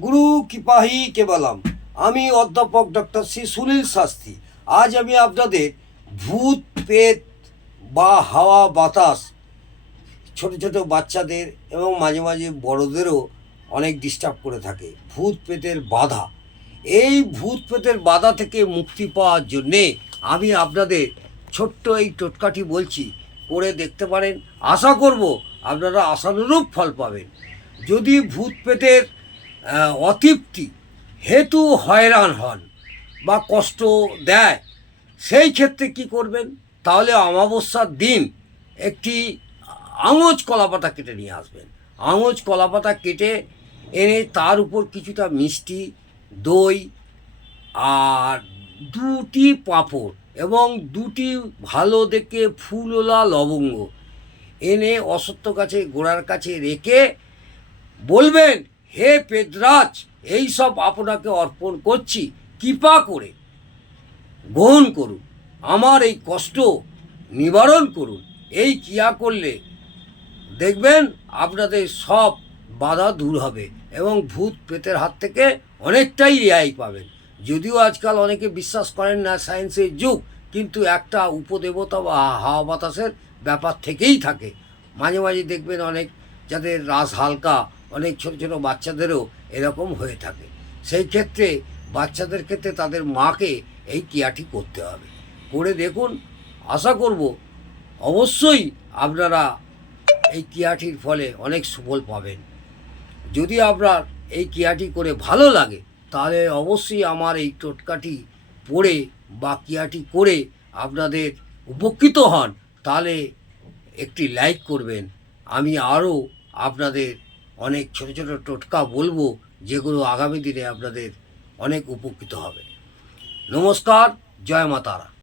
গুরু কৃপাহি কেবলম। আমি অধ্যাপক ডক্টর শ্রী সুনীল শাস্ত্রী। আজ আমি আপনাদের ভূত প্রেত বা হাওয়া বাতাস ছোট ছোট বাচ্চাদের এবং মাঝে মাঝে বড়দেরও অনেক ডিস্টার্ব করে থাকে। ভূত প্রেতের বাধা, এই ভূত প্রেতের বাধা থেকে মুক্তি পাওয়ার জন্যে আমি আপনাদের ছোট্ট এই টোটকাটি বলছি, করে দেখতে পারেন। আশা করব আপনারা আশানুরূপ ফল পাবেন। যদি ভূত প্রেতের অতৃপ্তি হেতু হয়রান হন বা কষ্ট দেয়, সেই ক্ষেত্রে কি করবেন? তাহলে অমাবস্যার দিন একটি আঙুচ কলাপাতা কেটে নিয়ে আসবেন। আঙুচ কলাপাতা কেটে এনে তার উপর কিছুটা মিষ্টি, দই আর দুটি পাঁপড় এবং দুটি ভালো দেখে ফুলওলা লবঙ্গ এনে অশ্বত্থ গাছের গোড়ার কাছে রেখে বলবেন, হে পেদরাজ, এই সব আপনাকে অর্পণ করছি, কৃপা করে গ্রহণ করুন, আমার এই কষ্ট নিবারণ করুন। এই ক্রিয়া করলে দেখবেন আপনাদের সব বাধা দূর হবে এবং ভূত প্রেতের হাত থেকে অনেকটাই রেহাই পাবেন। যদিও আজকাল অনেকে বিশ্বাস করেন না, সায়েন্সের যুগ, কিন্তু একটা উপদেবতা বা হাওয়া বাতাসের ব্যাপার থেকেই থাকে। মাঝে মাঝে দেখবেন অনেক যাদের রাস হালকা, অনেক ছোট ছোট বাচ্চাদেরও এরকম হয়ে থাকে। সেই ক্ষেত্রে বাচ্চাদের ক্ষেত্রে তাদের মাকে এই ক্রিয়াটি করতে হবে। করে দেখুন, আশা করব অবশ্যই আপনারা এই ক্রিয়াটির ফলে অনেক সুফল পাবেন। যদি আপনার এই ক্রিয়াটি করে ভালো লাগে, তাহলে অবশ্যই আমার এই টোটকাটি পড়ে বা ক্রিয়াটি করে আপনাদের উপকৃত হন, তাহলে একটি লাইক করবেন। আমি আরও আপনাদের অনেক ছোট ছোট টোটকা বলবো, যেগুলো আগামী দিনে আপনাদের অনেক উপকৃত হবে। নমস্কার, জয় মা তারা।